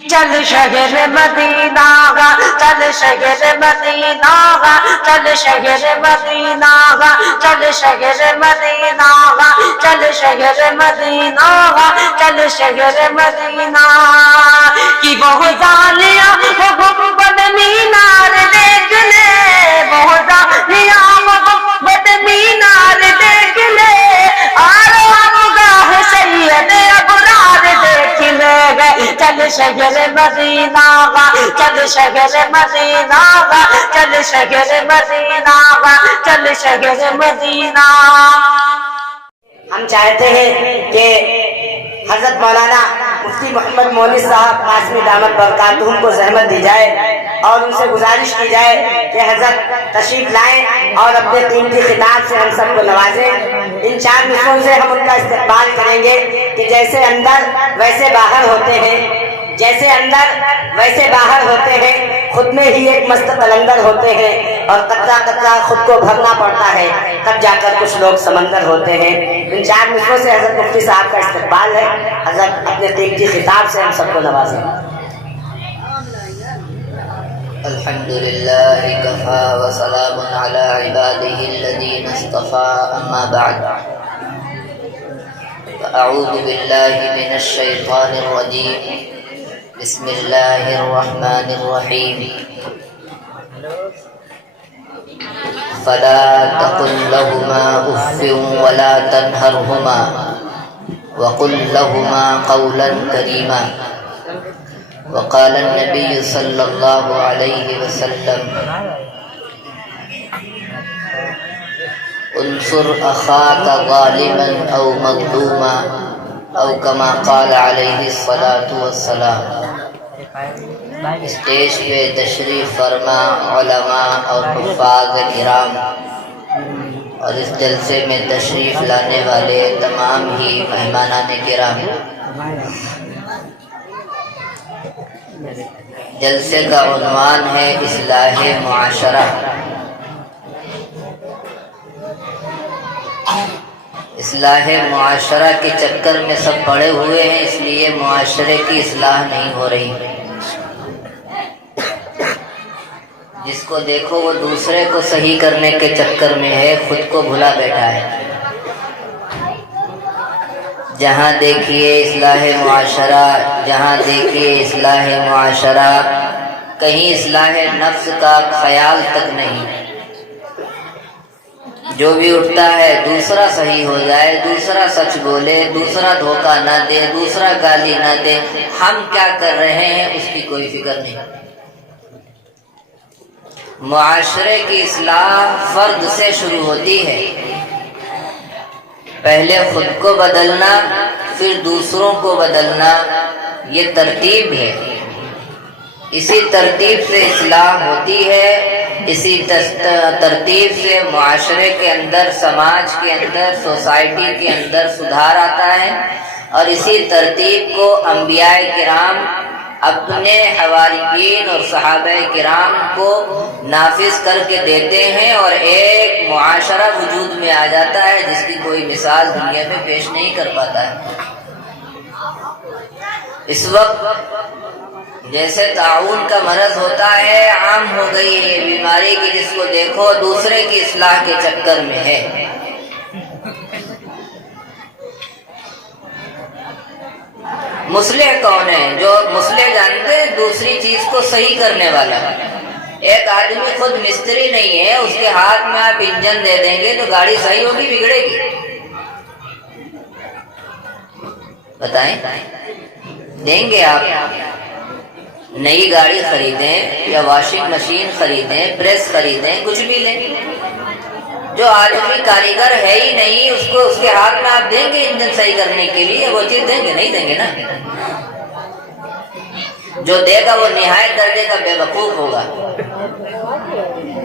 چل شہر مدینہ گا، چل شہر مدینہ گا، چل شہر مدینہ گا، چل شہر مدینہ گا، چل شہر مدینہ گا، چل شہر مدینہ کی وہ زالیاں وہ گنبد مینار دیکھ لے، وہ زالیاں وہ گنبد مینار دیکھ لے، آرامگاہ سید ابرار دیکھ لے گئے، چل شہر مدینہ گا، چل شہر مدینہ گا، چل شہر مدینہ گا، چل شہر مدینہ۔ ہم چاہتے ہیں کہ حضرت مولانا مفتی محمد مونس صاحب قاسمی دامت برکاتہم کو زحمت دی جائے اور ان سے گزارش کی جائے کہ حضرت تشریف لائیں اور اپنے قیمتی خطاب سے ہم سب کو نوازیں۔ ان 4 مصروں سے ہم ان کا استقبال کریں گے کہ جیسے اندر ویسے باہر ہوتے ہیں، جیسے اندر ویسے باہر ہوتے ہیں، خود میں ہی ایک مست قلندر ہوتے ہیں اور قطرہ قطرہ خود کو بھرنا پڑتا ہے، تب جا کر کچھ لوگ سمندر ہوتے ہیں۔ ان 4 مصروں سے حضرت مفتی صاحب کا استقبال ہے، حضرت اپنے قیمتی خطاب سے ہم سب کو نوازیں۔ الحمدللہ کفا وسلام علی عبادہ الذین اصطفى، اما بعد فاعوذ باللہ من الشیطان الرجیم، بسم اللہ الرحمن الرحیم۔ فلا تقل لهما اف ولا تنهرهما وقل لهما قولا كريما، وقال النبي صلى الله عليه وسلم انصر اخاك ظالما او مظلوما، او كما قال عليه الصلاة والسلام۔ اسٹیج پہ تشریف فرما علماء اور حفاظ کرام اور اس جلسے میں تشریف لانے والے تمام ہی مہمانان کرام، جلسے کا عنوان ہے اصلاح معاشرہ۔ اصلاح معاشرہ کے چکر میں سب پڑے ہوئے ہیں، اس لیے معاشرے کی اصلاح نہیں ہو رہی۔ جس کو دیکھو وہ دوسرے کو صحیح کرنے کے چکر میں ہے، خود کو بھلا بیٹھا ہے۔ جہاں دیکھیے اصلاح معاشرہ، جہاں دیکھیے اصلاح معاشرہ، کہیں اصلاح نفس کا خیال تک نہیں۔ جو بھی اٹھتا ہے دوسرا صحیح ہو جائے، دوسرا سچ بولے، دوسرا دھوکہ نہ دے، دوسرا گالی نہ دے، ہم کیا کر رہے ہیں اس کی کوئی فکر نہیں۔ معاشرے کی اصلاح فرد سے شروع ہوتی ہے، پہلے خود کو بدلنا، پھر دوسروں کو بدلنا، یہ ترتیب ہے۔ اسی ترتیب سے اصلاح ہوتی ہے، اسی ترتیب سے معاشرے کے اندر، سماج کے اندر، سوسائٹی کے اندر سدھار آتا ہے، اور اسی ترتیب کو انبیاء کرام اپنے حواریین اور صحابہ کرام کو نافذ کر کے دیتے ہیں، اور ایک معاشرہ وجود میں آ جاتا ہے جس کی کوئی مثال دنیا میں پیش نہیں کر پاتا ہے۔ اس وقت جیسے طاعون کا مرض ہوتا ہے، عام ہو گئی ہے یہ بیماری کی، جس کو دیکھو دوسرے کی اصلاح کے چکر میں ہے۔ مصلح کون ہے؟ جو مصلح جانتے ہیں، دوسری چیز کو صحیح کرنے والا۔ ایک آدمی خود مستری نہیں ہے، اس کے ہاتھ میں آپ انجن دے دیں گے تو گاڑی صحیح ہوگی بگڑے گی؟ بتائیں، دیں گے آپ؟ نئی گاڑی خریدیں یا واشنگ مشین خریدیں، پریس خریدیں، کچھ بھی لیں، جو آدمی کاریگر ہے ہی نہیں، اس کو اس کے ہاتھ میں آپ دیں گے انجن صحیح کرنے کے لیے؟ وہ چیز دیں گے؟ نہیں دیں گے نا۔ جو دے گا وہ نہایت درجے کا بے وقوف ہوگا۔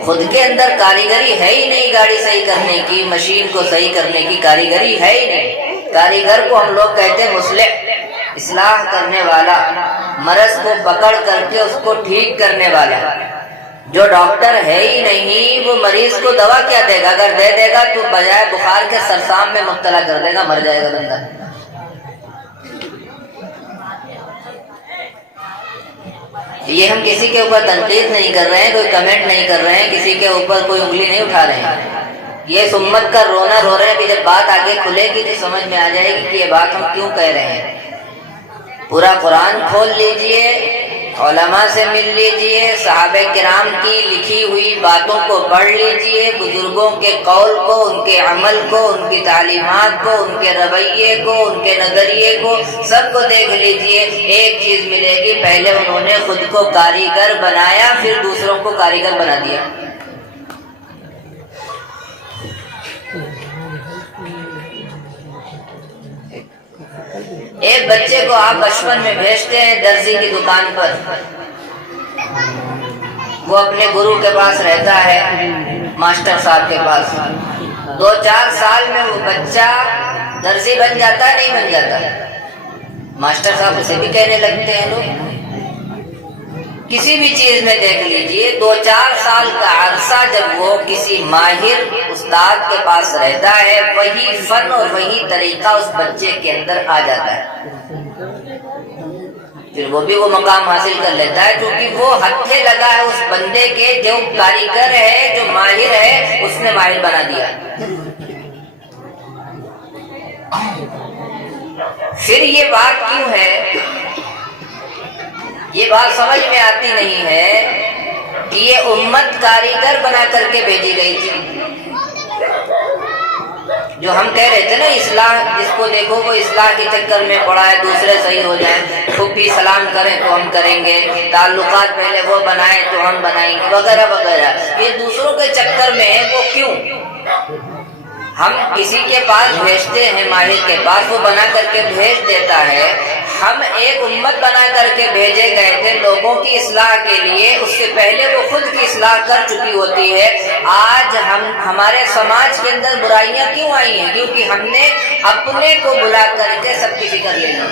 خود کے اندر کاریگری ہے ہی نہیں، گاڑی صحیح کرنے کی، مشین کو صحیح کرنے کی کاریگری ہے ہی نہیں۔ کاریگر کو ہم لوگ کہتے ہیں مصلح، اصلاح کرنے والا، مرض کو پکڑ کر کے اس کو ٹھیک کرنے والا۔ جو ڈاکٹر ہے ہی نہیں، وہ مریض کو دوا کیا دے گا؟ اگر دے دے گا تو بجائے بخار کے سرسام میں مبتلا کر دے گا، مر جائے گا بندہ۔ یہ ہم کسی کے اوپر تنقید نہیں کر رہے ہیں، کوئی کمنٹ نہیں کر رہے ہیں، کسی کے اوپر کوئی انگلی نہیں اٹھا رہے ہیں. یہ اس امت کا رونا رو رہے ہیں کہ جب بات آگے کھلے گی تو سمجھ میں آ جائے گی کہ یہ بات ہم کیوں کہہ رہے ہیں. پورا قرآن کھول لیجئے، علماء سے مل لیجئے، صحابہ کرام کی لکھی ہوئی باتوں کو پڑھ لیجئے، بزرگوں کے قول کو، ان کے عمل کو، ان کی تعلیمات کو، ان کے رویے کو، ان کے نظریے کو، سب کو دیکھ لیجئے. ایک چیز ملے گی، پہلے انہوں نے خود کو کاریگر بنایا، پھر دوسروں کو کاریگر بنا دیا. ایک بچے کو آپ بچپن میں بھیجتے ہیں درزی کی دکان پر، وہ اپنے گرو کے پاس رہتا ہے، ماسٹر صاحب کے پاس. 2-4 سال میں وہ بچہ درزی بن جاتا ہے، نہیں بن جاتا؟ ماسٹر صاحب اسے بھی کہنے لگتے ہیں لوگ. کسی بھی چیز میں دیکھ لیجئے، 2-4 سال کا عرصہ جب وہ کسی ماہر استاد کے پاس رہتا ہے، وہی فن اور وہی طریقہ اس بچے کے اندر آ جاتا ہے. پھر وہ بھی وہ مقام حاصل کر لیتا ہے، کیونکہ وہ ہتھے لگا ہے اس بندے کے جو کاریگر ہے، جو ماہر ہے، اس نے ماہر بنا دیا. پھر یہ بات کیوں ہے؟ یہ بات سمجھ میں آتی نہیں ہے کہ یہ امت کاریگر بنا کر کے بھیجی گئی تھی. جو ہم کہہ رہے تھے نا، اصلاح، جس کو دیکھو وہ اصلاح کے چکر میں پڑا ہے، دوسرے صحیح ہو جائیں، پھپھی سلام کریں تو ہم کریں گے، تعلقات پہلے وہ بنائیں تو ہم بنائیں گے، وغیرہ وغیرہ. یہ دوسروں کے چکر میں ہے، وہ کیوں؟ ہم کسی کے پاس بھیجتے ہیں، ماہر کے پاس، وہ بنا کر کے بھیج دیتا ہے. ہم ایک امت بنا کر کے بھیجے گئے تھے لوگوں کی اصلاح کے لیے، اس سے پہلے وہ خود کی اصلاح کر چکی ہوتی ہے. آج ہمارے سماج کے اندر برائیاں کیوں آئی ہیں؟ کیونکہ ہم نے اپنے کو بلا کر کے سب کی فکر لے لی.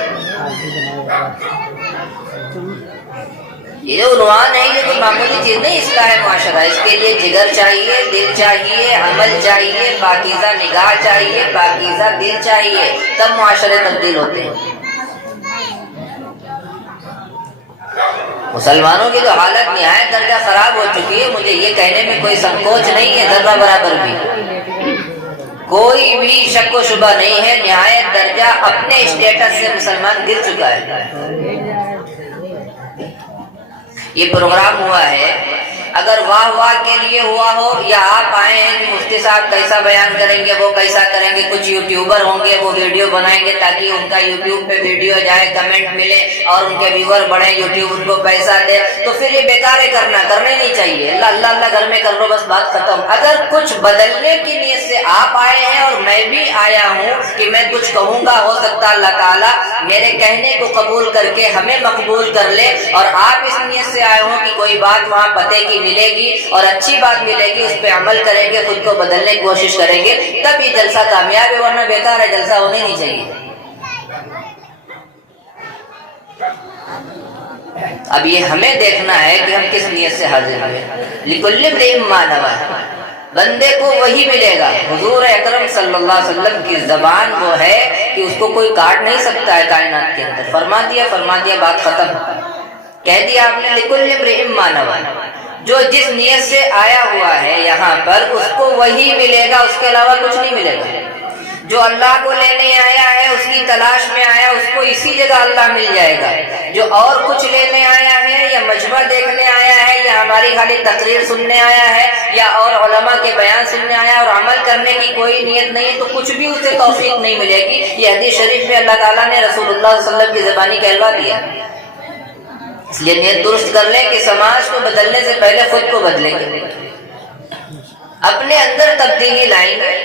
یہ جو عنوان ہے، یہ تو معمولی چیز نہیں، اصلاح معاشرہ. اس کے لیے جگر چاہیے، دل چاہیے، عمل چاہیے، پاکیزہ نگاہ چاہیے، پاکیزہ دل چاہیے، تب معاشرے تبدیل ہوتے ہیں. مسلمانوں کی تو حالت نہایت درجہ خراب ہو چکی ہے. مجھے یہ کہنے میں کوئی سنکوچ نہیں ہے، ذرہ برابر بھی کوئی بھی شک و شبہ نہیں ہے، نہایت درجہ اپنے اسٹیٹس سے مسلمان گر چکا ہے. یہ پروگرام ہوا ہے، اگر واہ واہ کے لیے ہوا ہو، یا آپ آئے ہیں کہ مفتی صاحب کیسا بیان کریں گے، وہ کیسا کریں گے، کچھ یوٹیوبر ہوں گے وہ ویڈیو بنائیں گے تاکہ ان کا یوٹیوب پہ ویڈیو جائے، کمنٹ ملے اور ان کے ویور بڑھیں، یوٹیوب ان کو پیسہ دے، تو پھر یہ بیکار ہے، کرنے نہیں چاہیے. اللہ اللہ گھر میں کر لو، بس بات ختم. اگر کچھ بدلنے کی نیت سے آپ آئے ہیں اور میں بھی آیا ہوں کہ میں کچھ کہوں گا، ہو سکتا اللہ تعالیٰ میرے کہنے کو قبول کر کے ہمیں مقبول کر لے، اور آپ اس نیت سے آئے ہوں کہ کوئی بات وہاں پتے کی ملے گی اور اچھی بات ملے گی، اس پہ عمل کریں گے، خود کو بدلنے کی کوشش کریں گے، تب یہ جلسہ کامیاب ہے، ورنہ بیکار ہے، جلسہ ہونے نہیں چاہیے. اب یہ ہمیں دیکھنا ہے کہ ہم کس نیت سے حاضر ہوئے. لِكُلِّ امْرِئٍ مَّا نَوَىٰ، بندے کو وہی ملے گا. حضور اکرم صلی اللہ علیہ وسلم کی زبان وہ ہے کہ اس کو کوئی کاٹ نہیں سکتا ہے کائنات کے اندر. فرما دیا، بات ختم. کہہ دیا آپ نے لِكُلِّ امْرِئٍ مَّا نَوَىٰ، جو جس نیت سے آیا ہوا ہے یہاں پر اس کو وہی ملے گا، اس کے علاوہ کچھ نہیں ملے گا. جو اللہ کو لینے آیا ہے، اس کی تلاش میں آیا، اس کو اسی جگہ اللہ مل جائے گا. جو اور کچھ لینے آیا ہے، یا مجمع دیکھنے آیا ہے، یا ہماری خالی تقریر سننے آیا ہے، یا اور علماء کے بیان سننے آیا اور عمل کرنے کی کوئی نیت نہیں ہے، تو کچھ بھی اسے توفیق نہیں ملے گی. یہ حدیث شریف میں اللہ تعالیٰ نے رسول اللہ صلی اللہ علیہ وسلم کی زبانی کہلوا دیا. اس لیے نیت درست کر لیں کہ سماج کو بدلنے سے پہلے خود کو بدلیں گے، اپنے اندر تبدیلی لائیں گے.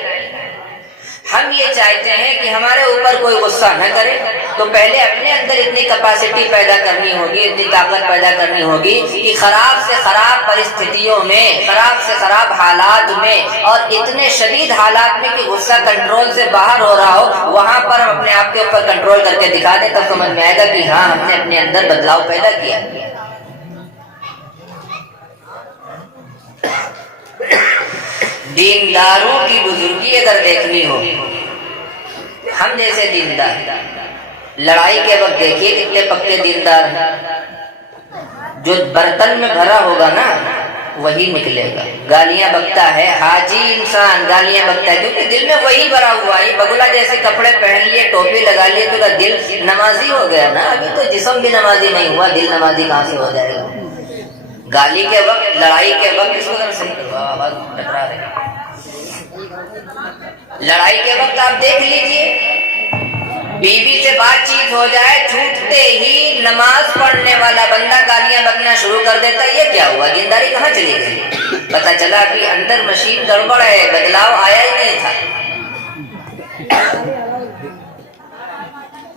ہم یہ چاہتے ہیں کہ ہمارے اوپر کوئی غصہ نہ کرے، تو پہلے اپنے اندر اتنی کیپیسٹی پیدا کرنی ہوگی، اتنی طاقت پیدا کرنی ہوگی کہ خراب سے خراب پرستھتیوں میں، خراب سے خراب حالات میں، اور اتنے شدید حالات میں کہ غصہ کنٹرول سے باہر ہو رہا ہو، وہاں پر ہم اپنے آپ کے اوپر کنٹرول کر کے دکھا دیں. تب سمجھ میں آئے گا کہ ہاں ہم نے اپنے اندر بدلاؤ پیدا کیا. دینداروں کی بزرگی اگر دیکھنی ہو، ہم جیسے دیندار، لڑائی کے وقت دیکھیے کتنے پکے دیندار ہیں. جو برتن میں بھرا ہوگا نا وہی نکلے گا. گالیاں بکتا ہے حاجی انسان، گالیاں بکتا ہے کیونکہ دل میں وہی بھرا ہوا ہے. بگلا جیسے کپڑے پہن لیے، ٹوپی لگا لیے تو دل نمازی ہو گیا نا. ابھی تو جسم بھی نمازی نہیں ہوا، دل نمازی کہاں سے ہو جائے گا؟ گالی کے وقت، لڑائی کے وقت، اس وقت صحیح کرو، آواز ٹکرا رہی ہے. لڑائی کے وقت آپ دیکھ لیجئے، بیوی سے بات چیت ہو جائے، چھوٹتے ہی نماز پڑھنے والا بندہ گالیاں بکنا شروع کر دیتا ہے. یہ کیا ہوا؟ دینداری کہاں چلی گئی؟ پتہ چلا کہ اندر مشین گڑبڑ ہے، بدلاؤ آیا ہی نہیں تھا.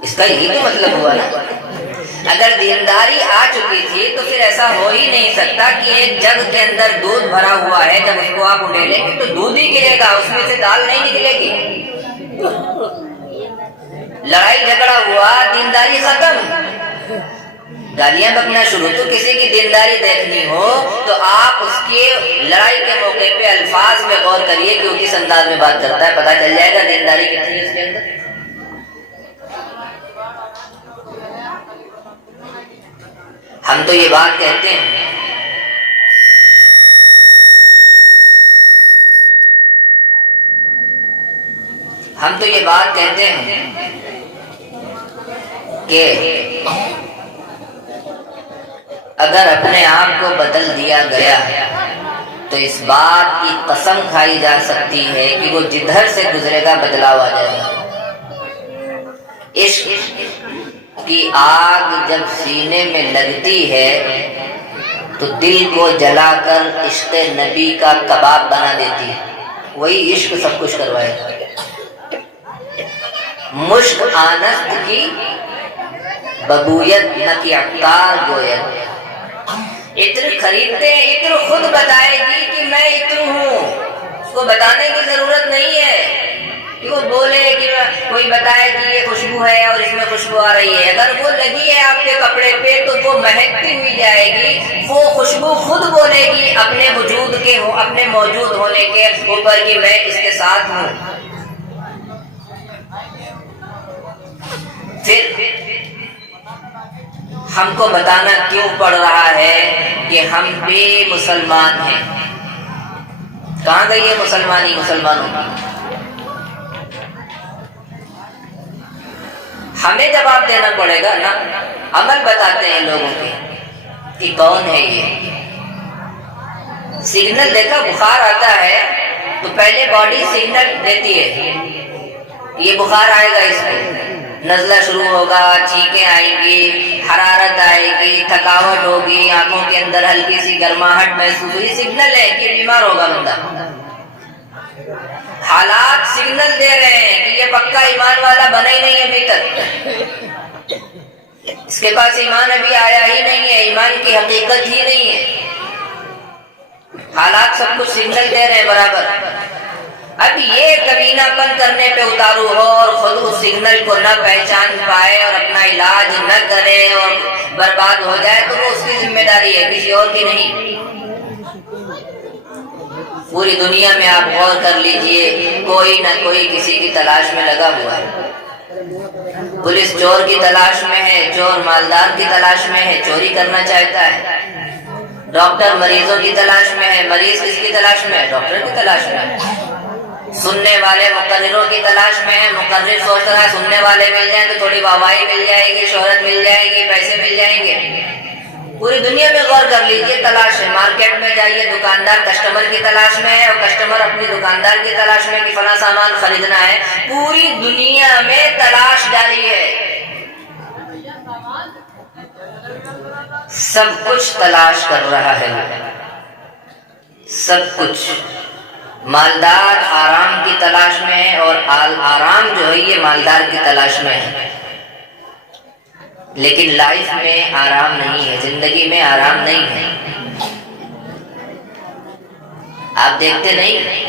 اس کا یہی تو مطلب ہوا نا. اگر دینداری آ چکی تھی تو پھر ایسا ہو ہی نہیں سکتا کہ ایک جگ کے اندر دودھ بھرا ہوا ہے، جب اس کو آپ اٹھیلیں گے تو دودھ ہی گرے گا، اس میں سے دال نہیں نکلے گی. لڑائی جھگڑا ہوا، دینداری ختم، گالیاں بکنا شروع. تو کسی کی دینداری دیکھنی ہو تو آپ اس کے لڑائی کے موقع پہ الفاظ میں غور کریے کہ وہ کس انداز میں بات کرتا ہے، پتہ چل جائے گا دینداری کتنی ہے اس کے اندر. ہم تو یہ بات کہتے ہیں، ہم تو یہ بات کہتے ہیں کہ اگر اپنے آپ کو بدل دیا گیا تو اس بات کی قسم کھائی جا سکتی ہے کہ وہ جدھر سے گزرے گا بدلاؤ آ جائے گا. عشق کی آگ جب سینے میں لگتی ہے تو دل کو جلا کر عشق نبی کا کباب بنا دیتی ہے. وہی عشق سب کچھ کروائے گا. مشک آنست کی ببویت نہ کی عطار گوید. عطر خریدتے ہیں، عطر خود بتائے گی کہ میں عطر ہوں. اس کو بتانے کی ضرورت نہیں ہے کہ وہ بولے، کہ کوئی بتائے کہ یہ خوشبو ہے اور اس میں خوشبو آ رہی ہے. اگر وہ لگی ہے آپ کے کپڑے پہ تو وہ مہکتی ہوئی جائے گی. وہ خوشبو خود بولے گی اپنے وجود کے، اپنے موجود ہونے کے اوپر کہ میں اس کے ساتھ ہوں. پھر ہم کو بتانا کیوں پڑ رہا ہے کہ ہم بھی مسلمان ہیں؟ کہاں گئی ہے مسلمانی مسلمانوں کی؟ ہمیں جواب دینا پڑے گا نا. عمل بتاتے ہیں لوگوں کے کہ کون ہے یہ. سگنل دیکھا، بخار آتا ہے تو پہلے باڈی سگنل دیتی ہے یہ بخار آئے گا، اس کو نزلہ شروع ہوگا، چھینکیں آئیں گی، حرارت آئے گی، تھکاوٹ ہوگی، آنکھوں کے اندر ہلکی سی گرماہٹ محسوس ہوئی. سگنل ہے کہ بیمار ہوگا بندہ. حالات سگنل دے رہے ہیں کہ یہ پکا ایمان والا بنا ہی نہیں ابھی تک، اس کے پاس ایمان ابھی آیا ہی نہیں ہے، ایمان کی حقیقت ہی نہیں ہے. حالات سب کچھ سگنل دے رہے ہیں برابر. اب یہ کمینہ پن کرنے پہ اتارو ہو اور خود اس سگنل کو نہ پہچان پائے اور اپنا علاج نہ کرے اور برباد ہو جائے تو وہ اس کی ذمہ داری ہے، کسی اور کی نہیں. پوری دنیا میں آپ غور کر لیجئے، کوئی نہ کوئی کسی کی تلاش میں لگا ہوا ہے. پولیس چور کی تلاش میں ہے، چور مالدار کی تلاش میں ہے، چوری کرنا چاہتا ہے. ڈاکٹر مریضوں کی تلاش میں ہے، مریض کس کی تلاش میں ہے؟ ڈاکٹر کی تلاش میں ہے. سننے والے مقرروں کی تلاش میں ہے، مقرر سوچ رہا ہے سننے والے مل جائیں تو تھوڑی واہوائی مل جائے گی، شہرت مل جائے گی، پیسے مل جائیں گے. پوری دنیا میں غور کر لیجئے، تلاش ہے. مارکیٹ میں جائیے، دکاندار کسٹمر کی تلاش میں ہے اور کسٹمر اپنی دکاندار کی تلاش میں کہ فلاں سامان خریدنا ہے. پوری دنیا میں تلاش جاری ہے. سب کچھ تلاش کر رہا ہے، سب کچھ. مالدار آرام کی تلاش میں ہے اور آرام جو ہے یہ مالدار کی تلاش میں ہے. لیکن لائف میں آرام نہیں ہے، زندگی میں آرام نہیں ہے. آپ دیکھتے نہیں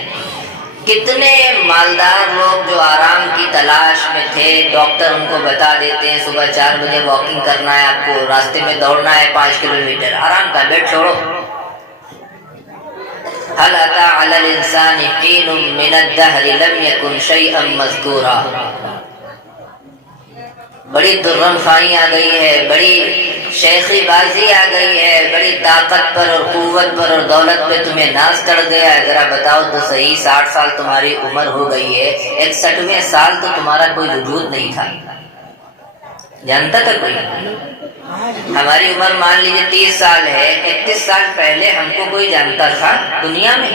کتنے مالدار لوگ جو آرام کی تلاش میں تھے، ڈاکٹر ان کو بتا دیتے ہیں صبح 4 بجے واکنگ کرنا ہے، آپ کو راستے میں دوڑنا ہے 5 کلومیٹر. آرام کا بیڈ چھوڑو. هل أتى على الإنسان حين من الدهر لم يكن شيئا مذكورا. بڑی درم خائی آ گئی ہے، بڑی شیخی بازی آ گئی ہے، بڑی طاقت پر اور قوت پر اور دولت پہ تمہیں ناز چڑھ گیا ہے۔ ذرا بتاؤ تو صحیح، 60 سال تمہاری عمر ہو گئی ہے، 61ویں سال تو تمہارا کوئی وجود نہیں تھا، جانتا تھا کوئی؟ ہماری عمر مان لیجیے 30 سال ہے، 31 سال پہلے ہم کو کوئی جانتا تھا دنیا میں؟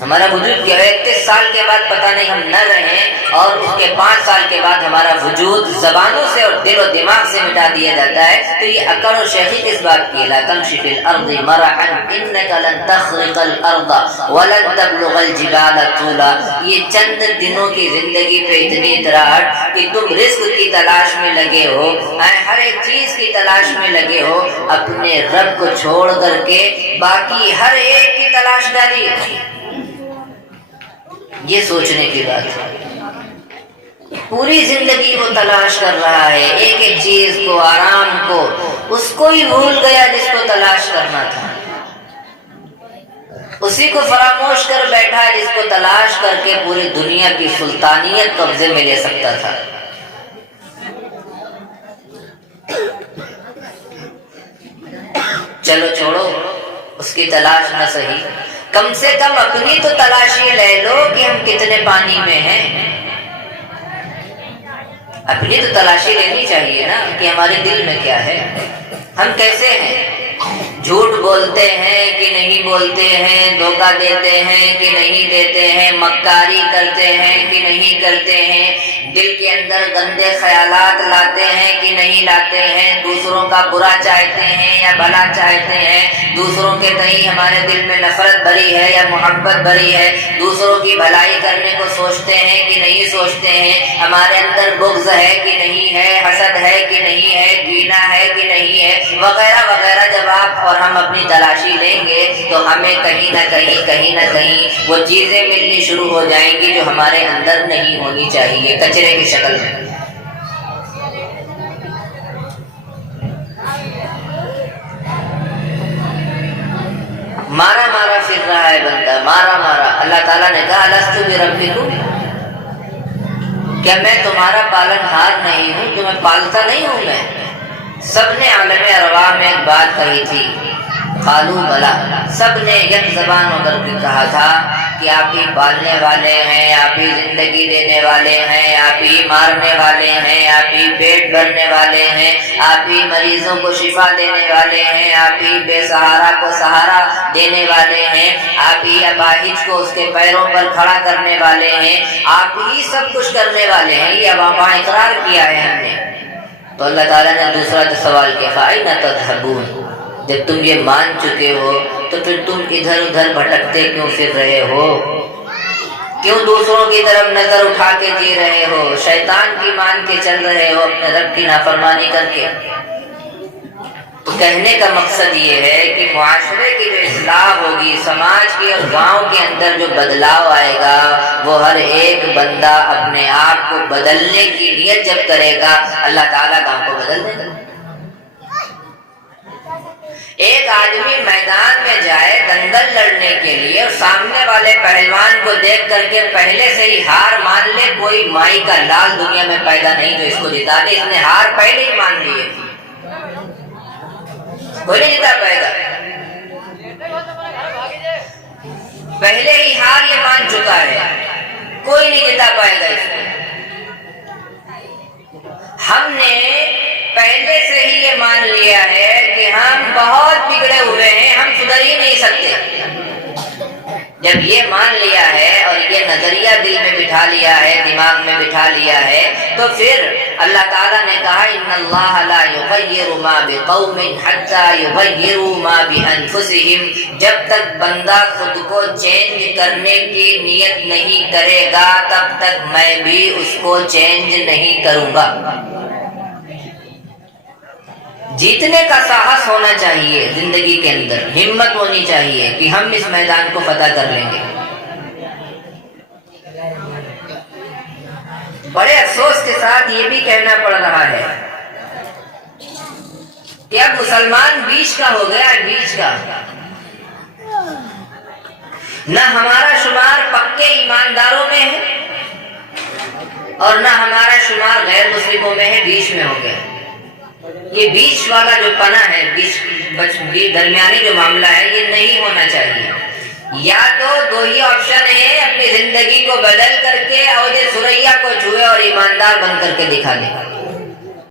ہمارا وجود کیا ہے؟ 31 سال کے بعد پتہ نہیں ہم نہ رہیں، اور اس کے 5 سال کے بعد ہمارا وجود زبانوں سے اور دل و دماغ سے مٹا دیا جاتا ہے۔ تو یہ عقل و شیخی کس بات کی ہے؟ لا تمشی فی الارض مرحا انک لن تخرق الارض ولن تبلغ الجبال طولا۔ یہ چند دنوں کی زندگی پہ اتنی اتراہٹ کہ تم رزق کی تلاش میں لگے ہو، ہر ایک چیز کی تلاش میں لگے ہو، اپنے رب کو چھوڑ کر کے باقی ہر ایک کی تلاش جاری ہے۔ یہ سوچنے کی بات ہے، پوری زندگی وہ تلاش کر رہا ہے ایک ایک چیز کو، آرام کو، اس کو ہی بھول گیا جس کو تلاش کرنا تھا، اسی کو فراموش کر بیٹھا جس کو تلاش کر کے پوری دنیا کی سلطانیت قبضے میں لے سکتا تھا۔ چلو چھوڑو اس کی تلاش نہ صحیح، کم سے کم اپنی تو تلاشی لے لو کہ ہم کتنے پانی میں ہیں۔ اپنی تو تلاشی لینی چاہیے نا کہ ہمارے دل میں کیا ہے، ہم کیسے ہیں، جھوٹ بولتے ہیں کہ نہیں بولتے ہیں، دھوکہ دیتے ہیں کہ نہیں دیتے ہیں، مکاری کرتے ہیں کہ نہیں کرتے ہیں، دل کے اندر گندے خیالات لاتے ہیں کہ نہیں لاتے ہیں، دوسروں کا برا چاہتے ہیں یا بھلا چاہتے ہیں، دوسروں کے تئیں ہمارے دل میں نفرت بھری ہے یا محبت بھری ہے، دوسروں کی بھلائی کرنے کو سوچتے ہیں کہ نہیں سوچتے ہیں، ہمارے اندر بغض ہے کہ نہیں ہے، حسد ہے کہ نہیں ہے، گینا ہے کہ نہیں ہے، وغیرہ وغیرہ۔ جب آپ اور ہم اپنی تلاشی لیں گے تو ہمیں کہیں نہ کہیں وہ چیزیں ملنی شروع ہو جائیں گی جو ہمارے اندر نہیں ہونی چاہیے، کچرے کی شکل میں۔ مارا مارا پھر رہا ہے بندہ، مارا مارا۔ اللہ تعالیٰ نے کہا الستُ بربکم، کیا میں تمہارا پالن ہار نہیں ہوں، تمہیں پالتا نہیں ہوں میں؟ سب نے عالم ارواح میں ایک بات کہی تھی، قالوا بلا، سب نے یک زبان ہو کر کے کہا تھا کہ آپ ہی پالنے والے ہیں، آپ ہی زندگی دینے والے ہیں، آپ ہی مارنے والے ہیں، آپ ہی پیٹ بھرنے والے ہیں، آپ ہی مریضوں کو شفا دینے والے ہیں، آپ ہی بے سہارا کو سہارا دینے والے ہیں، آپ ہی اپاہج کو اس کے پیروں پر کھڑا کرنے والے ہیں، آپ ہی سب کچھ کرنے والے ہیں۔ یہ وہاں اقرار کیا ہے ہم نے۔ تو اللہ تعالیٰ نے دوسرا سوال کیا، فَأَيْنَ تَذْهَبُونَ، جب تم یہ مان چکے ہو تو پھر تم ادھر ادھر بھٹکتے کیوں پھر رہے ہو؟ کیوں دوسروں کی طرف نظر اٹھا کے جی رہے ہو؟ شیطان کی مان کے چل رہے ہو اپنے رب کی نافرمانی کر کے؟ تو کہنے کا مقصد یہ ہے کہ معاشرے کی جو اصلاح ہوگی، سماج کی اور گاؤں کے اندر جو بدلاؤ آئے گا، وہ ہر ایک بندہ اپنے آپ کو بدلنے کی نیت جب کرے گا، اللہ تعالیٰ گاؤں کو بدل دے گا۔ ایک آدمی میدان میں جائے دنگل لڑنے کے لیے اور سامنے والے پہلوان کو دیکھ کر کے پہلے سے ہی ہار مان لے، کوئی مائی کا لال دنیا میں پیدا نہیں جو اس کو جتا دے، اس نے ہار پہلے ہی مان لی ہے، کوئی نہیں جتا پائے گا، پہلے ہی ہار یہ مان چکا ہے، کوئی نہیں جتا پائے گا اس کو۔ ہم نے پہلے سے ہی یہ مان لیا ہے کہ ہم بہت بگڑے ہوئے ہیں، ہم سدھر ہی نہیں سکتے۔ جب یہ مان لیا ہے اور یہ نظریہ دل میں بٹھا لیا ہے، دماغ میں بٹھا لیا ہے، تو پھر اللہ تعالیٰ نے کہا ان اللہ لا یغیر ما بقوم حتی یغیروا ما بانفسہم، جب تک بندہ خود کو چینج کرنے کی نیت نہیں کرے گا تب تک میں بھی اس کو چینج نہیں کروں گا۔ جیتنے کا ساہس ہونا چاہیے زندگی کے اندر، ہمت ہونی چاہیے کہ ہم اس میدان کو فتح کر لیں گے۔ بڑے افسوس کے ساتھ یہ بھی کہنا پڑ رہا ہے کہ اب مسلمان بیچ کا ہو گیا ہے، بیچ کا، نہ ہمارا شمار پکے ایمانداروں میں ہے اور نہ ہمارا شمار غیر مسلموں میں ہے، بیچ میں ہو گیا۔ یہ بیچ والا جو پنا ہے، بیچ درمیانی جو معاملہ ہے، یہ نہیں ہونا چاہیے۔ یا تو دو ہی آپشن ہے، اپنی زندگی کو بدل کر کے اوج ثریا کو چھوئے اور ایماندار بن کر کے دکھا دے،